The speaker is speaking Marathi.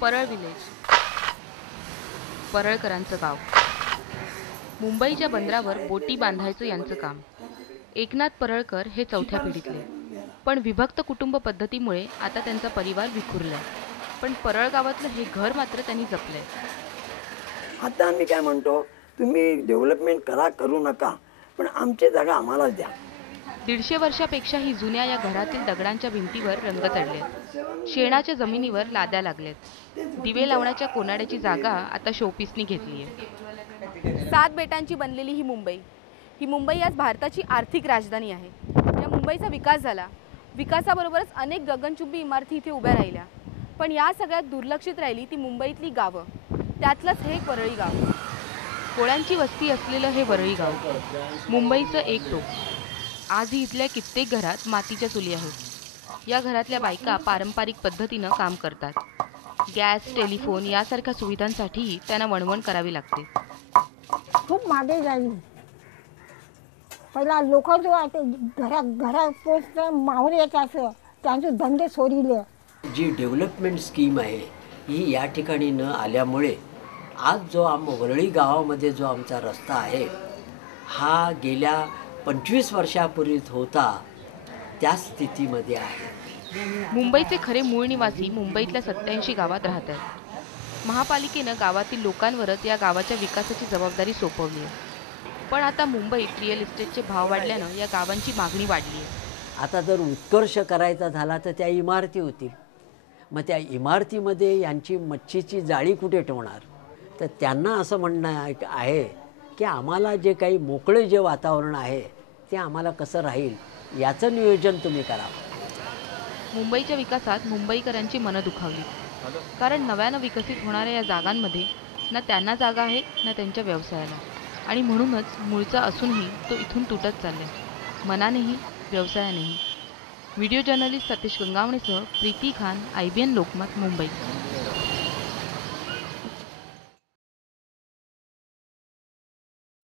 परळ विलेज, परळकरांचं गाव. मुंबईच्या बंदरावर बोटी बांधायचं यांचं काम. एकनाथ परळकर हे चौथ्या पिढीतले, पण विभक्त कुटुंब पद्धतीमुळे आता त्यांचा परिवार विखुरलाय. पण परळ गावातलं हे घर मात्र त्यांनी जपलंय. आता आम्ही काय म्हणतो, तुम्ही डेव्हलपमेंट करू नका, पण आमची जागा आम्हालाच द्या. 150 वर्षापेक्षाही जुन्या या घरातील दगडांच्या भिंतीवर रंग चढलेत. शेणाच्या जमिनीवर लाद्या लागलेत. दिवे लावण्याच्या कोनाड्याची जागा आता शोपीसनी घेतलीय. 7 बेटांची बनलेली ही मुंबई आज भारताची आर्थिक राजधानी आहे. या मुंबईचा विकास झाला. विकासाबरोबरच अनेक गगनचुंबी इमारती इथे उभ्या राहिल्या. पण या सगळ्यात दुर्लक्षित राहिली ती मुंबईतली गावं. त्यातलंच हे वरळी गाव. कोळ्यांची वस्ती असलेलं हे वरळी गाव मुंबईचं एक टोक. आजही इथल्या कित्येक घरात मातीच्या चुली आहेत. या घरातल्या बायका पारंपरिक पद्धतीनं काम करतात. गॅस, टेलिफोन यासारख्या सुविधांसाठी त्यांना वणवण करावी लागते. खूप मागे झाली. पहिला लोक जो आहे घरात माहूर येत असं त्यांचे धंदे सोडिले. जी डेव्हलपमेंट स्कीम आहे ही या ठिकाणी न आल्यामुळे आज जो वरळी गावामध्ये जो आमचा रस्ता आहे हा गेल्या 25 वर्षापूर्वी होता त्या स्थितीमध्ये आहे. मुंबईचे खरे मूळ निवासी मुंबईतल्या 87 गावात राहतात. महापालिकेनं गावातील लोकांवरच या गावाच्या विकासाची जबाबदारी सोपवली आहे. पण आता मुंबईत रिअल इस्टेटचे भाव वाढल्यानं या गावांची मागणी वाढली आहे. आता जर उत्कर्ष करायचा झाला तर त्या इमारती होतील. मग त्या इमारतीमध्ये यांची मच्छीची जाळी कुठे ठेवणार? तर त्यांना असं म्हणणं आहे की आम्हाला जे काही मोकळे जे वातावरण आहे ते आम्हाला कसं राहील याचं नियोजन तुम्ही करा. मुंबईच्या विकासात मुंबईकरांची मनं दुखावली. कारण नव्यानं विकसित होणाऱ्या या जागांमध्ये ना त्यांना जागा आहे ना त्यांच्या व्यवसायाला. आणि म्हणूनच मूळचा असूनही तो इथून तुटत चाललाय, मनानेही व्यवसायानेही. व्हिडिओ जर्नलिस्ट सतीश गंगावणेसह प्रीती खान, IBN लोकमत, मुंबई.